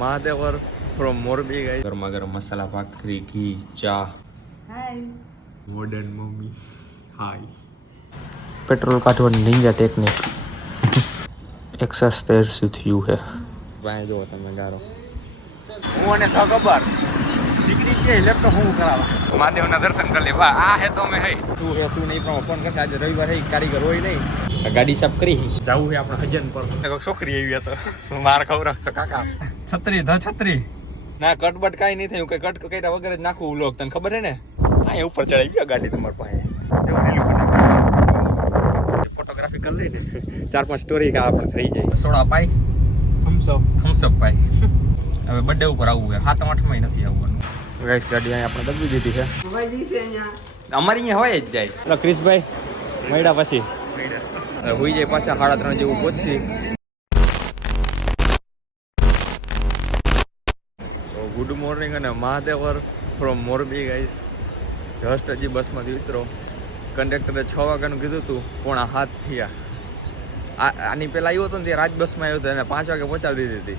Mahadevar from Morbi guys. ગરમા ગરમ મસાલા ભાખરી ઘી ચા. હાય મોડર્ન મમ્મી. હાય. पेट्रोल काटવાની નિંજા ટેકનિક एक्सरसाइज થયું હે ભાઈ જો તમે ગારો હું અને તો ખબર દીકરી કે લેપટોપ હું કરાવવા મહાદેવના દર્શન કરી લેવા આ હે તો મે હે શું હે શું નહીં પણ ફોન કરશે આજે રવિવાર હે કારીગર હોય નહીં ગાડી સાફ કરી જાવું હે આપણે હજન પર એક છોકરી આવી તો માર ખવરાવશો કાકા છત્રી ના કટબટ કાઈ નહીં થયું કઈ કટ કર્યા વગર જ નાખું વ્લોગ તને ખબર હે ને આ ઉપર ચડાઈ ગયો ગાડી તમાર પાસે જો રીલું ફોટોગ્રાફી કરી લઈને 4-5 સ્ટોરી કા આપણે થઈ જાય સોડા પાઈ થમ્સ અપ પાઈ હવે બર્થડે ઉપર આવવું છે 7-8 માં નથી આવવાનું ગાઈસ ગાડી અહીં આપણે દબી દીધી છે હવાઈ દીસે અહીંયા અમારી અહીંયા હોય જ જાય એટલે ક્રિશભાઈ મળ્યા પછી હોઈ જાય પાછા 3:30 જેવું પહોંચી ગુડ મોર્નિંગ અને મહાદેવર ફ્રોમ મોરબી ગાઈસ જસ્ટ હજી બસમાંથી ઉતરો કંડક્ટરે 6 વાગ્યાનું કીધું હતું 6:45 થયા આની પહેલાં આવ્યો હતો ને ત્યાં રાજ બસમાં આવ્યો હતો અને 5 વાગે પહોંચાડી દીધી હતી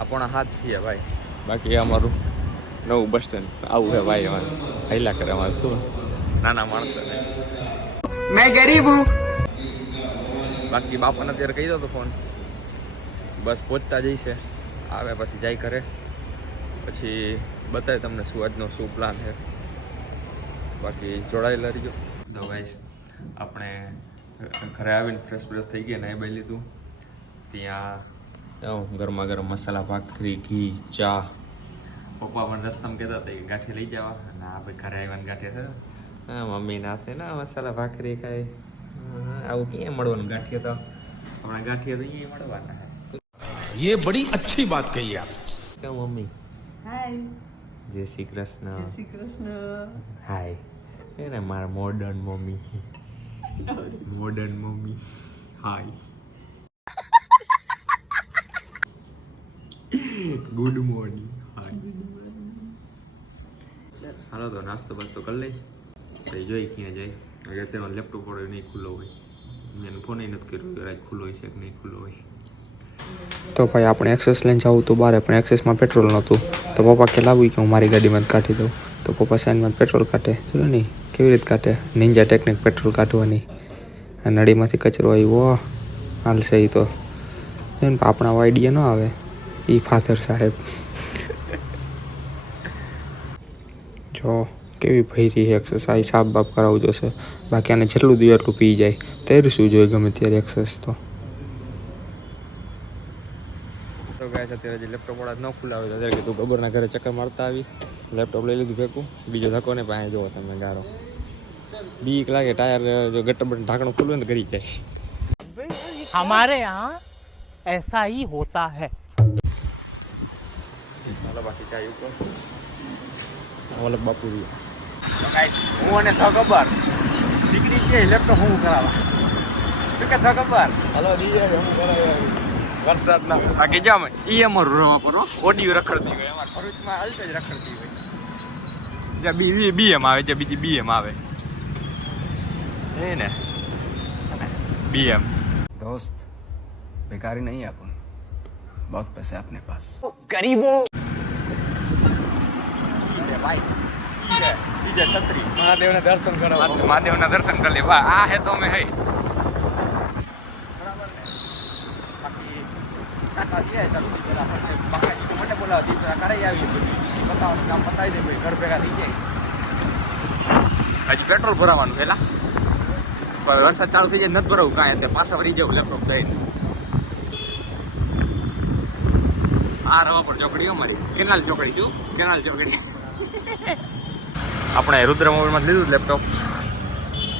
આ 6:45 થયા ભાઈ બાકી અમારું નવું બસ સ્ટેન્ડ આવું છે ભાઈ અમારે હૈલા કરે અમારે શું નાના માણસો મેં ગરીબ હું બાકી બાપાને અત્યારે કહી દો તો ફોન બસ પહોંચતા જઈશે આવે પછી જાય કરે પછી બતાવે તમને શું આજનો શું પ્લાન છે બાકી જોડાયેલા રહીજો તો ગાઈસ આપણે ઘરે આવીને ફ્રેશ થઈ ગયા ને એ બાઈ લીધું ત્યાં ગરમા ગરમ મસાલા ભાખરી ઘી ચા પપ્પા પણ રસ્તામાં કહેતા હતા કે ગાંઠી લઈ જવા અને આપણે ઘરે આવ્યા ગાંઠી છે હા મમ્મીના હાથે ના મસાલા ભાખરી ખાય આવું ક્યાં મળવાનું ગાંઠીએ તો હમણાં ગાંઠીએ તો અહીંયા મળવાના ये बड़ी अच्छी बात कही आप કેમ મમ્મી હાય જય શ્રી કૃષ્ણ જય શ્રી કૃષ્ણ હાય એને મારા modern mummy hi good morning hi hello તો નાસ્તો બાસ્તો કરી લઈ તો જોઈ ક્યાં જાય અત્યારે લેપટોપ પડે નહીં ખુલ્લો હોય મેં ફોન નથી કર્યો રાત ખુલ્લો હોય છે કે નહીં ખુલ્લો હોય તો ભાઈ આપણે એક્સેસ લઈને જવું તો બહાર પણ એક્સેસમાં પેટ્રોલ નહોતું તો પપ્પા કે લાવું કે હું મારી ગાડીમાં જ કાઢી દઉં તો પપ્પા સાઈડમાં પેટ્રોલ કાઢે જોયું નહીં કેવી રીતે કાઢે નિંજા ટેકનિક પેટ્રોલ કાઢવાની આ નળીમાંથી કચરો આવ્યો હાલશે એ તો આપણા આઈડિયા ન આવે એ ફાધર સાહેબ જો કેવી ભયરી એક્સરસાઇઝ સાફ બાફ કરાવવું જોશે બાકી આને જેટલું દઈએ એટલું પી જાય તૈરશું જોઈએ ગમે ત્યારે એક્સરસાઇઝ તો ગાઈસ અત્યારે જે લેપટોપ વાળા ન ખુલાવે અત્યારે કીધું ગબરના ઘરે ચક્કર મારતા આવી લેપટોપ લઈ લીધું ભેગું બીજો ધક્કો ને પાસે જોવો તમે ગારો બીક લાગે ટાયર જો ગટર બટન ઢાંકણું ખુલ્લું ને કરી જાય हमारे यहाँ ऐसा ही होता है હાલો બાકી ચાય ઉપર ઓલક બાપુ ગાઈસ હું અને તો ખબર દીકરી કે લેપટોપ હું કરાવવા શું કે તો ખબર હાલો ડીજે હું કરાવવા વરસાદના બાકી જામ ઈ અમારું રવા પર ઓડિયો રખડતી હોય અમાર ભરૂચમાં હાલતો જ રખડતી હોય જે બીએમ આવે જે બીજી બીએમ આવે એ ને बीएम दोस्त बेकारी नहीं है अपन बहुत पैसे अपने पास गरीबों भाई जीजे छतरी महादेवना दर्शन करा महादेवना दर्शन कर ले वाह आ है तो मैं है बराबर ने बाकी काका दिया है चलो जरा बाकी तो મને બોલાવ દીકરા કરાઈ આવી બધું બતાવો કામ બતાવી દે ભાઈ ઘર ભેગા થઈ જાય હજી પેટ્રોલ ભરાવાનું પેલા વરસાદ ચાલુ થઈ જાય નથી ભરાવું કાંઈ તે પાછા ભરી જાવ લેપટોપ લઈને આ રવા પર ચોકડી અમારી કેનાલ ચોકડી શું કેનાલ ચોકડી આપણે રુદ્ર મોબાઈલમાં લીધું લેપટોપ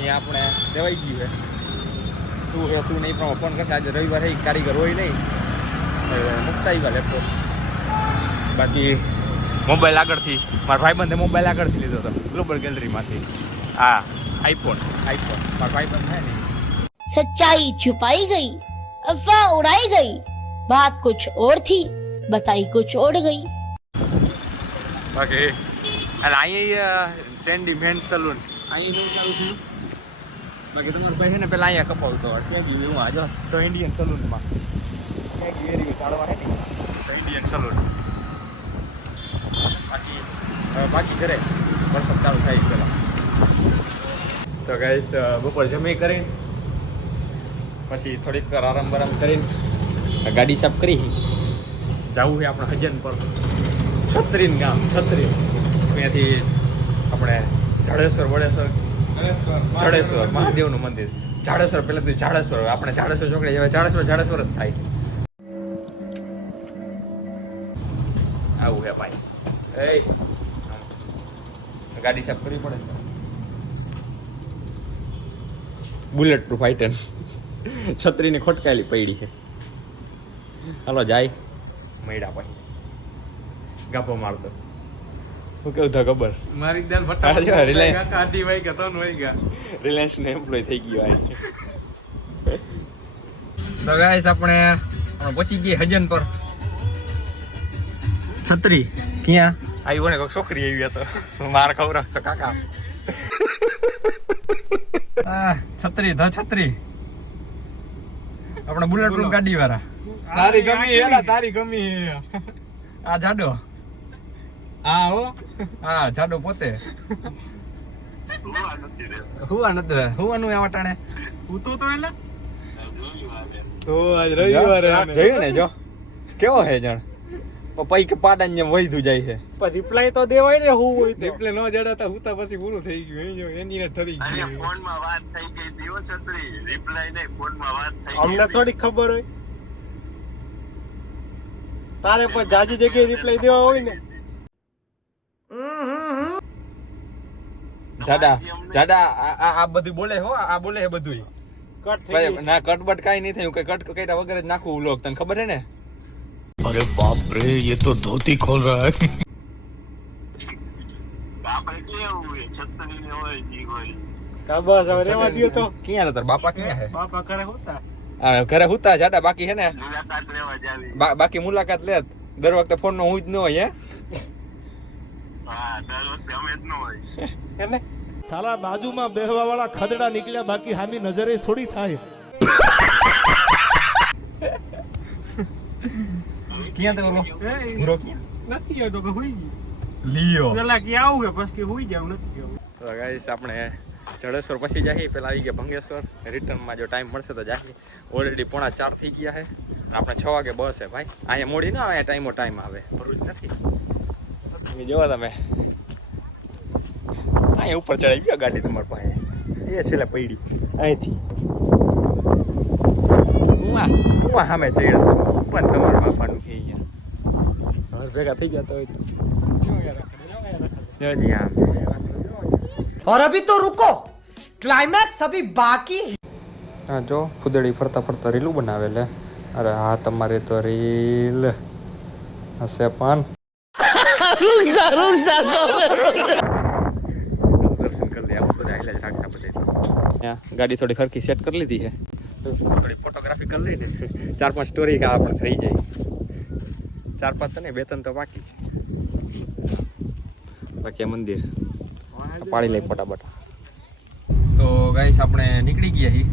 એ આપણે દેવાઈ ગયું છે શું છે શું નહીં પણ ફોન કરશે આજે રવિવાર છે કારીગર હોય નહીં મુકતા આવ્યા લેપટોપ બાકી મોબાઈલ આગળથી મારા ભાઈબંધે મોબાઈલ આગળથી લીધો હતો ગ્લોબલ ગેલેરીમાંથી હા आईफोन मार भाईबंध है नहीं सच्चाई छुपाई गई अफवाह उड़ाई गई बात कुछ और थी बताई कुछ और गई बाकी અહીંયા સેન્ડી મેન સલૂન અહીં ચાલુ થયું બાકી તમારો ભાઈ છે ને પેલા અહીંયા કપાવતો ત્યાં ગયું હું આજો તો ઇન્ડિયન સલૂનમાં ક્યાં ગયું ચાલવા હે ને ઇન્ડિયન સલૂન. બાકી ઘરે વરસાદ ચાલુ થાય પેલા. તો ગાઈસ બપોર જમી કરીને પછી થોડીક વાર આરામ બરામ કરીને ગાડી સાફ કરી જવું છે આપણે હજન પર છત્રીન ગામ. છત્રી ત્યાંથી આપણે જાડેશ્વર મહાદેવનું મંદિર. જાડેશ્વર પહેલાં જાડેશ્વર, આપણે જાડેશ્વર ચોકડી જવાય. જાડેશ્વર જ થાય. આવું હે ભાઈ. એ ગાડી સાફ કરવી પડે. બુલેટ પ્રૂફ આઈટમ છત્રીની ખોટકાયેલી પડી છે. હાલો જાય મૈડા ભાઈ ગાપો મારતો. હું કેવું થયું ખબર? મારી દાલ રિલાયન્સ ને એમ્પ્લોય થઈ ગયો આ. તો ગાઈસ આપણે પહોંચી ગઈ હજન પર. છત્રી ક્યાં આવી? મને કોઈક છોકરી આવી હતો માર ખવડાવશો કાકા. છત્રી છત્રી આપણે બુલેટ પ્રૂફ ગાડી વાળા. તારી ગમી હે, તારી ગમી હે. આ જાડો. હા હો, હા જાડો પોતે. હુવાનું એવા ટાણે હું તો એલા તો આજ રવિવારે જોયું ને જો કેવો હે જણ પપ્પા કે પાડા ને વહીતું જાય છે. પણ રિપ્લાય તો દેવાય ને. હું હોય રિપ્લાય ન જડાતા હું પછી પૂરું થઈ ગયું. એની ને ઠરી ગઈ. ફોનમાં વાત થઈ ગઈ દીવો છત્રી રિપ્લાય નહીં, ફોનમાં વાત થઈ ગઈ. અમને થોડી ખબર હોય. તારે પણ જાજી જગ્યાએ રિપ્લાય દેવા હોય ને. જાડા આ બધું બોલે હો. આ બોલે હે બધું. કટ થઈ ગઈ. ના કટબટ કાઈ નહીં થયું. કટ કર્યા વગર જ નાખું વ્લોગ. તને ખબર હે ને? अरे बाप रे ये तो धोती खोल रहा है. આપણે કેવું હોય છત્રી ને હોય જી હોય. હા બસ હવે રેવા દ્યો તો. ક્યાં તાર બાપા ક્યાં હે? બાપા કરે હોતા. ઘરે હુતા જાડા બાકી હે ને. મુલાકાત લેવા જાવી. બાકી મુલાકાત લે. દર વખતે ફોન નો હું જ ન હોય. હે હા દર વખતે અમે જ ન હોય. એને સાલા બાજુમાં બેહવા વાળા ખદડા નીકળ્યા, બાકી હામી નજરે થોડી થાય. ક્યાં તો ઓલો પૂરો ક્યાં નથી આવતો કે હોઈ ગઈ. લિયો પેલા કે આવું કે પછી કે હોઈ જાવ નથી આવું. તો ગાઈસ આપણે જડેશ્વર પછી જઈએ. પેલા આવી ગયા ભંગેશ્વર. રિટર્નમાં જો ટાઈમ મળશે તો જઈએ. ઓલરેડી 3:45 થઈ ગયા છે. આપણે 6 વાગે બસ છે ભાઈ. અહીંયા મોડી ના આવે, ટાઈમ આવે. ભરૂચ નથી. જોવો તમે અહીંયા ઉપર ચડાવી ગયો ગાડી તમારી પાસે. એ છેલ્લે પડી અહીંથી હું સામે ચડ્યો છું. પણ તમારા બાપાનું કે અહીંયા હવે ભેગા થઈ ગયા તો और अभी तो रुको, क्लाइमैक्स अभी बाकी है. હા જો ફૂદડી ફરતા ફરતા રીલું બનાવે લે. અરે હા તમારે તો રીલ હશે પણ દર્શન કરી લે. આવું બધા આઈલા જ રાખતા બધે. ગાડી થોડી ખરખી સેટ કરી લીધી છે. થોડી ફોટોગ્રાફી કરી લઈને 4-5 સ્ટોરી કા પણ થઈ જાય. 4-5 તો નહીં, 2-3 તો બાકી મંદિર પાડી લઈ ફટાફટ. તો ગાઈસ આપણે નીકળી ગયા છીએ.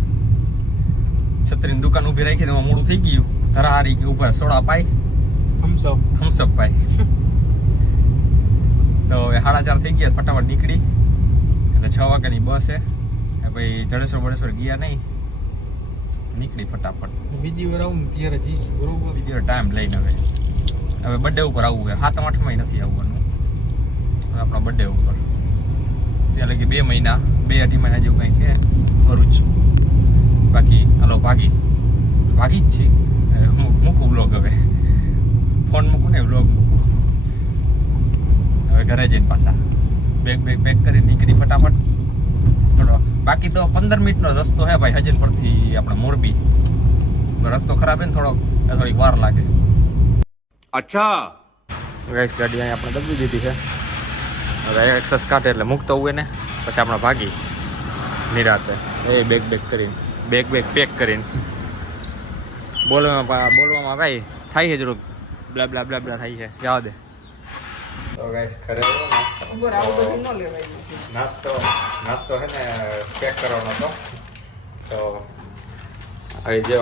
છત્રીની દુકાન ઊભી રાખી તેમાં મોડું થઈ ગયું. ધરાહારી કે ઉપર સોડા પાઈ, થમ્સઅપ પાઈ. તો હવે 4:30 થઈ ગયા. ફટાફટ નીકળી. એટલે 6 વાગ્યાની બસ છે. ભાઈ જડેશ્વર ગયા નહીં. નીકળી ફટાફટ. બીજી વાર આવું ત્યારે જઈશ બરોબર. બીજો ટાઈમ લઈને હવે બર્થડે ઉપર આવવું છે. 7-8 નથી આવવાનું. આપણા બર્થડે ઉપર ત્યાં લગી 2 મહિના 2-2.5 મહિના જેવું કંઈક છે ભરૂચ. બાકી હાલો ભાગી જ છે. મૂકું વ્લોગ હવે. ફોન મૂકું ને વ્લોગ મૂકું. હવે ઘરે જઈને પાછા બેગ પેક કરી નીકળી ફટાફટ. થોડો બાકી તો 15 મિનિટનો રસ્તો છે ભાઈ હજન પરથી આપણે મોરબી. રસ્તો ખરાબ છે ને થોડીક વાર લાગે. અચ્છા ગાઈસ ગાડી અહીં આપણે દબી દીધી છે. હવે એક્સેસ કાઢે એટલે મૂકતો હોય ને પછી આપણે ભાગી નિરાતે. એ બેગ કરીને બેગ પેક કરીને બોલવામાં ભાઈ થાય છે જરૂર બ્લા બ્લા બ્લા બ્લા થાય છે. જવા દે. તો ગાઈસ ઘરે નાસ્તો છે ને પેક કરવાનો હતો. તો હવે જો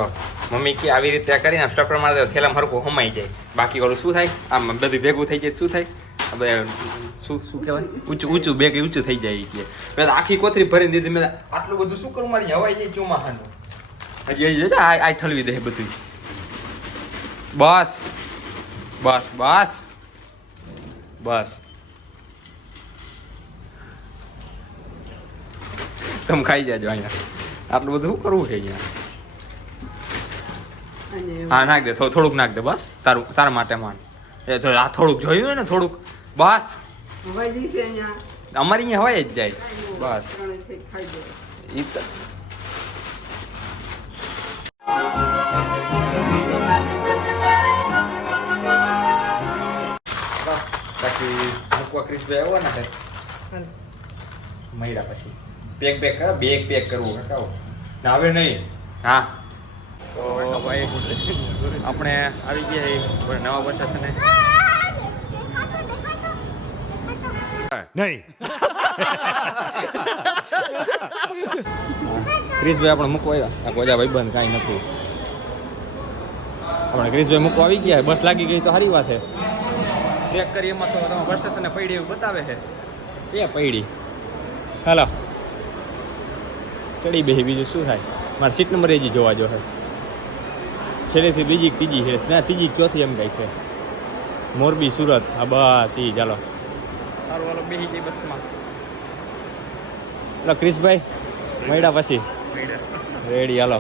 મમ્મી કે આવી રીતે કરીને સ્ટપર મારી દે થેલામાં હરખું હમાઈ જાય. બાકી ઓલું શું થાય આમ બધું ભેગું થઈ જાય શું થાય હવે શું કહેવાય ઊંચું બેગ ઊંચું થઈ જાય કે મેં આખી કોથરી ભરીને દીધી. મેં આટલું બધું શું કરું મારી હવાઈ જાય ચોમાહાનું. હજી આ ઠલવી દે બધું. બસ બસ બસ બસ તમે ખાઈ જાજો અહીંયા. આટલું બધું શું કરવું છે અહીંયા? હા નાખ દે થોડુંક નાખ દે બસ તારા માટે માન. એ આ થોડુંક જોયું હોય ને થોડુંક બસ અમારી અહીંયા હવાઈ જ જાય બસ. ઈ તો બાકી મૂકવા ક્રિશભાઈ આવ્યો ને મહિડા પછી પેક કર બેગ પેક કરવું કાકાઓ ના હવે નહીં. હા તો ભાઈ આપણે આવી ગયા નવા વર્ષ છે ને નહીં ક્રિશભાઈ આપણે મૂકવા આવ્યા. આ ગોજા ભાઈ બંધ કાંઈ નથી. આપણે ક્રિશભાઈ મૂકવા આવી ગયા. બસ લાગી ગઈ તો સારી વાત છે. ચેક કરી એમાં તો તમે વર્ષ ને પડી એવું બતાવે છે. એ પડી હાલો ચડી બેસી બીજું શું થાય. મારે સીટ નંબર હજી જોવા જો છે. છેલ્લેથી બીજી ત્રીજી છે ના ત્રીજી ચોથી એમ કાંઈ છે. મોરબી સુરત હા બસ એ ચાલો સારું હાલો બેસી ગઈ બસમાં. ચાલો ક્રિશભાઈ મળ્યા પછી રેડી હાલો.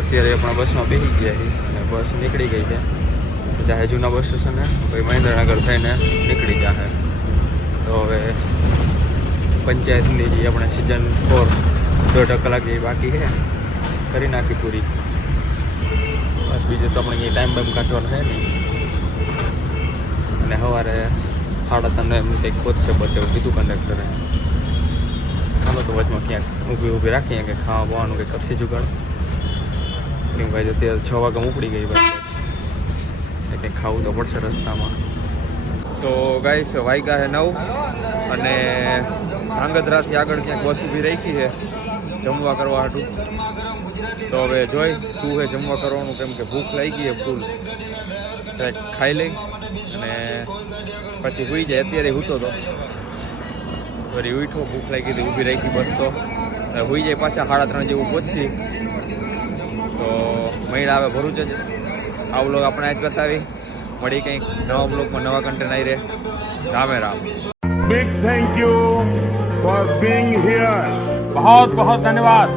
અત્યારે આપણા બસમાં બેસી ગયા છીએ અને બસ નીકળી ગઈ છે. ચાહે જૂના બસ સ્ટેશન ભાઈ મહેન્દ્રનગર થઈને નીકળી ગયા છે. તો હવે પંચાયતની જે આપણે સિઝન 4 1.5 કલાક જેવી બાકી છે કરી નાખી પૂરી. બસ બીજું તો આપણે ટાઈમ બાઈમ કાઢવાનો છે નહીં. અને સવારે 3:30 એમ કંઈક પહોંચશે બસ એવું કીધું કંડક્ટરે. ચાલો તો વચમાં ક્યાંક ઊભી રાખીએ કે ખાવા પીવાનું કંઈક કરશે જુગાડ. એમ ભાઈ અત્યારે 6 વાગે ઉપડી ગઈ બસ કંઈક ખાવું તો પડશે રસ્તામાં. તો ગાઈસ વાગ્યા છે 9 અને ધાંગધ્રાથી આગળ ક્યાંક બસ ઊભી રાખી છે જમવા કરવા હાટું. તો હવે જોઈ શું છે જમવા કરવાનું કેમ કે ભૂખ લાગી છે ફૂલ. કંઈક ખાઈ લઈ અને પછી સૂઈ જાય. અત્યારે સૂતો હતો ફરી ઉઠો ભૂખ લાગી હતી ઊભી રાખી બસ તો સૂઈ જાય. પાછા 3:30 જેવું પહોંચી તો મહિના આવે ભરૂચ જ. આ વ્લોગ આપણે આજ બતાવી મળી કંઈક નવા બ્લોગમાં નવા કન્ટેન્ટ આવી રહે. રામે Ram. Big thank you for being here. बहुत बहुत धन्यवाद.